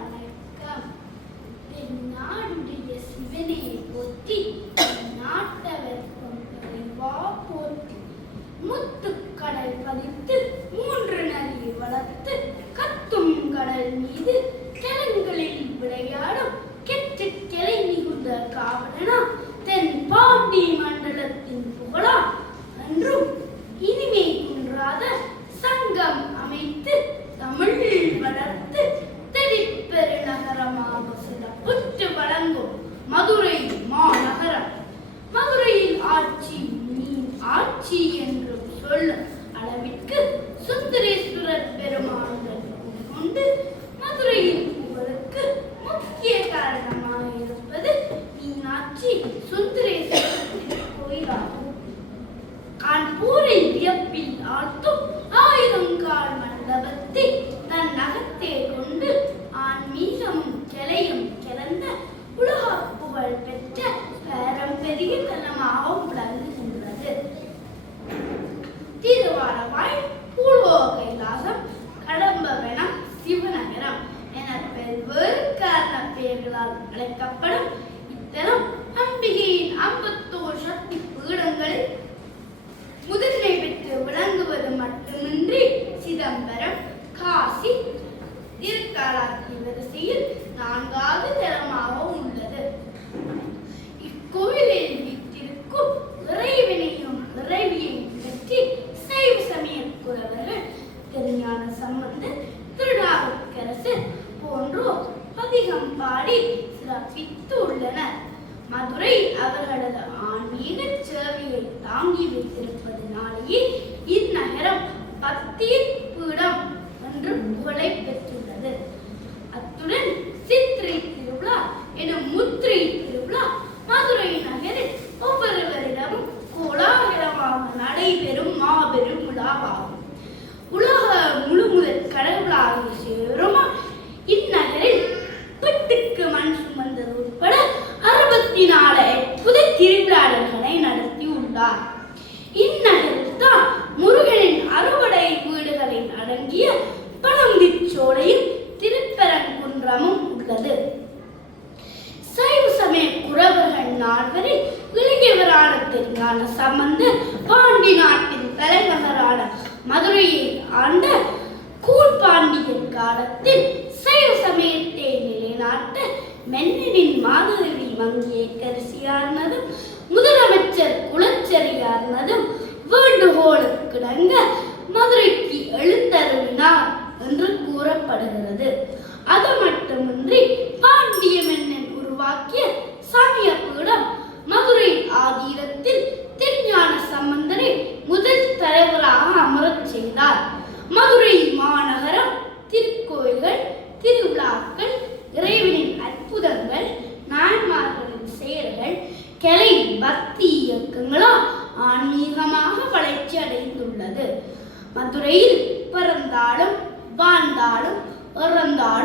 வணக்கம். நாடுடைய சிவனே போற்றி, நாட்டவர் கொண்டறிவா போற்றி. முத்துக்கடல் பதித்து மூன்று நதி வளர்த்து கத்தும் கடல் மீது கிழங்களில் விளையாடும் கெட்டு கிளை மிகுந்த காவலனா தென் பாண்டி மண்டலத்தின் புகழா என்றும் இனிமை குன்றாத சங்கம் அமைத்து தமிழ் வளர்த்து பெருநகரமாக சிறப்புற்று வழங்கும் மதுரை மாநகரம். மதுரையில் ஆட்சி நீ ஆட்சி என்று சொல்லும் அளவிற்கு சுந்தரேஸ்வரர் பெருமான்கள் கொண்டு மதுரையின் புகழுக்கு முக்கிய காரணமாக இருப்பது மீனாட்சி சுந்தரேஸ்வரர் கோயிலாகும். கான்பூரை வியப்பில் ஆழ்த்தும் 1000 கால் மண்டபத்தை தன் நகத்தே கொண்டு ஆன்மீகமும் கலையும் கிளந்த உலக புகழ் பெற்ற பாரம்பரிய தலமாகவும் விளங்குகின்றது. திருவாரவாய், பூலோக கைலாசம், கடம்பவனம், சிவநகரம் என பல்வேறு காரண பெயர்களால் அழைக்கப்படும் இத்தலம் அம்பிகையின் 51 சக்தி பீடங்களில் முதன்மை பெற்று விளங்குவது மட்டுமின்றி சிதம்பரம், காசி, திருக்காலாத்தி வரிசையில் 4வது தலமாகவும் உள்ளது. இக்கோயிலில் வீற்றிருக்கும் இறைவனையும் இறைவியையும் பற்றி சைவ சமய குரவர்கள் திருஞான சம்பந்தர், திருநாவுக்கரசர் போன்றோர் பதிகம் பாடி சிறப்பித்து உள்ளனர். மதுரை அவர்களது ஆன்மீக சேவையை தாங்கி வைத்திருப்பதனாலேயே இந்நகரம் பத்திய பீடம் என்று புகழை பெற்றுள்ளது. அத்துடன் சித்திரை திருவிழா எனும் முத்திரை திருவிழா மதுரை நகரில் ஒவ்வொரு வருடமும் கோலாகலமாக நடைபெறும் மாபெரும் விழாவாகும். உலக முழுமுதற் கடவுளாகிய சிவபெருமான் இந்நகரில் பிட்டுக்கு மண் சுமந்தது உட்பட 64 அற்புத திருவிழாக்களை நடத்தி உள்ளார். இந்நகரில் தான் முருகனின் அறுவடை வீடுகளில் அடங்கிய பழமுதிர்ச்சோலையும் திருப்பரங்குன்றமும் உள்ளது. சைவ சமய குரவர்கள் நால்வரில் இளையவரான திருஞான சம்பந்தர் பாண்டி நாட்டின் தலைநகரான மதுரையை ஆண்ட கூழ்பாண்டியன் காலத்தில் சைவ சமயத்தை நிலைநாட்ட மன்னனின் மாதவி மங்கையர்க்கரசியார்னதும் முதலமைச்சர் குலச்சரியார்னதும் வேண்டுகோளுக்கிணங்க மதுரைக்கு எழுந்தருளினார் என்று கூறப்படுகிறது. அது மட்டுமின்றி பாண்டிய மன்னன் உருவாக்கிய சமய பீடம் மதுரை ஆதீனத்தில் திருஞான சம்பந்தரை முதல் தலைவராக அமரச் செய்தார். மதுரை மாநகரம் திருக்கோயில்கள், திருவிழாக்கள், இறைவனின் அற்புதங்கள், நாயன்மார்களின் செயல்கள், கலை பக்தி இயக்கங்களால் ஆன்மீகமாக வளர்ச்சி அடைந்துள்ளது. மதுரையில் பிறந்தாலும் வாழ்ந்தாலும் இறந்தாலும்